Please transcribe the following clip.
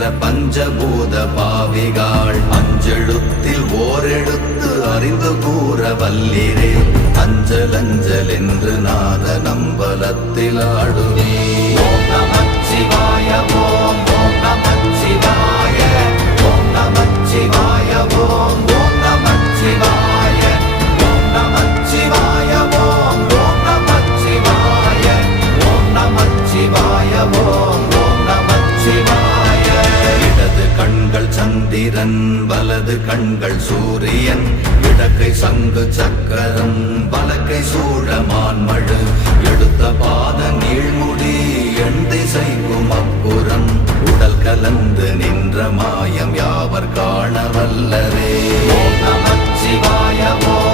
நின்ற பஞ்சபூத பாவிகாள் அஞ்செழுத்தில் ஓரெழுத்து அறிந்து கூற வல்லிரே அஞ்சல் அஞ்சல் என்று நாத நம்பலத்தில் ஆடுவே. ஓம் நமச்சிவாய ஓம் ஓம் நமச்சிவாய ஓம் நமச்சிவாய ஓம் ஓம் நமச்சிவாய ஓம் நமச்சிவாய ஓம் ஓம் நமச்சிவாய ஓம் நமச்சிவாய ஓம் ஓம் நமச்சிவாய. இடது கண்கள் சந்திரன் வலது கண்கள் சூரியன் இடக்கை சங்கு சக்கரம் வலக்கை சூழமான்மழு எடுத்த பாத நீழ்முடி எண் திசைக்கும் அப்புறம் உடல் கலந்து நின்ற மாயம் யாவர் காண வல்லரே. ஓம் நமச்சிவாய ஓம்